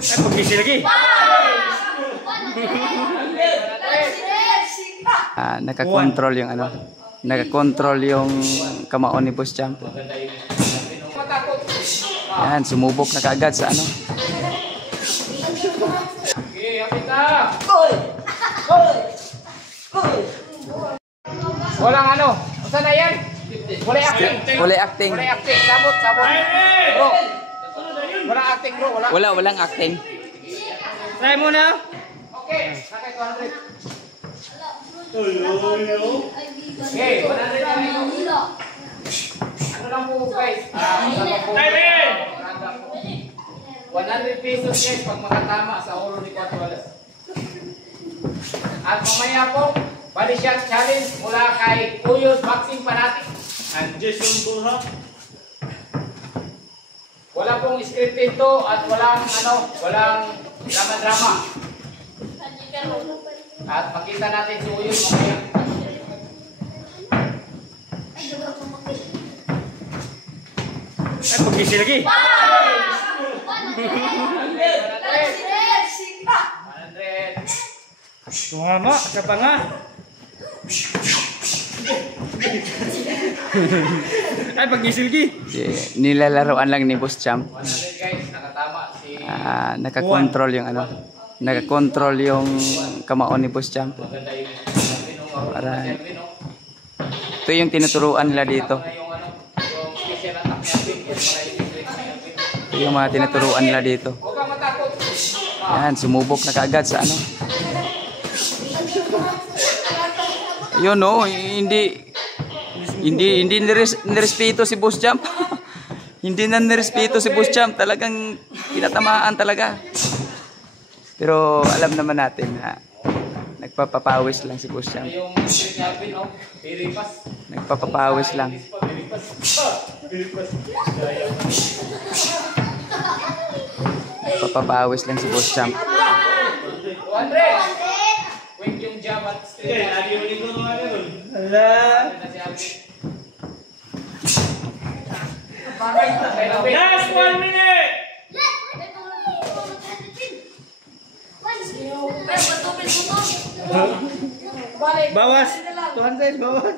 Ay, pag-isi lagi. Nakakontrol yung ano. Nakakontrol yung kamaon ni Boss Champ. Yan, sumubok na kaagad sa ano. Walang ano. Saan na yan? Wala acting. Wala acting. Wala acting. Sabot, sabot. Bro. Wala acting bro. Walang acting. Try mo na. Okay. Sakay 200. Okay, 100 na rin. Ano lang po guys? 100 pesos guys pag makatama sa ulo ni Cuatro Alas. At mamaya po, body shot challenge mula kay Kuyos Boxing Fanatic. And Jason Burha. Wala pong scripted to at walang drama-drama. At makita natin si Kuyos mamaya. Ay, pag-isi lagi. 100. Sumama, sa panga. Ay, pag-isi lagi. Nilalaroan lang ni Boss Champ. 100 guys, nakatama si Nakakontrol yung ano. Nakakontrol yung kamaon ni Boss Champ. Para ito yung tinuturuan nila dito. Ito yung mga tinuturuan nila dito. Huwag kang matakot. Yan, sumubok na kaagad sa ano. Yun no, hindi nirespeto si Boss Champ. Hindi na nirespeto si Boss Champ. Talagang pinatamaan talaga. Pero alam naman natin na nagpapapawis lang si Boss Champ. Nagpapapawis lang. Nagpapapawis lang si Boss Champ. 100. Wait yung jab at straight. Last 1 minute! Bawas! 200, bawas!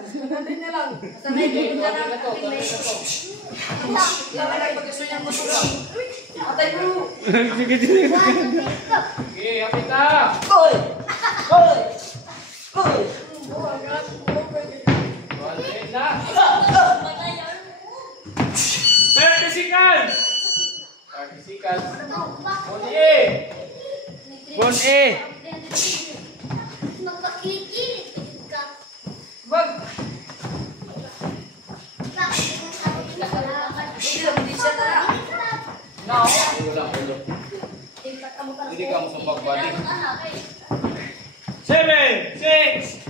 Okay, kapit na! 100 na! 30 seconds! 30 seconds. Only! 1A! Wag! No! Hindi ka mo sa pagbalik. 7, 6,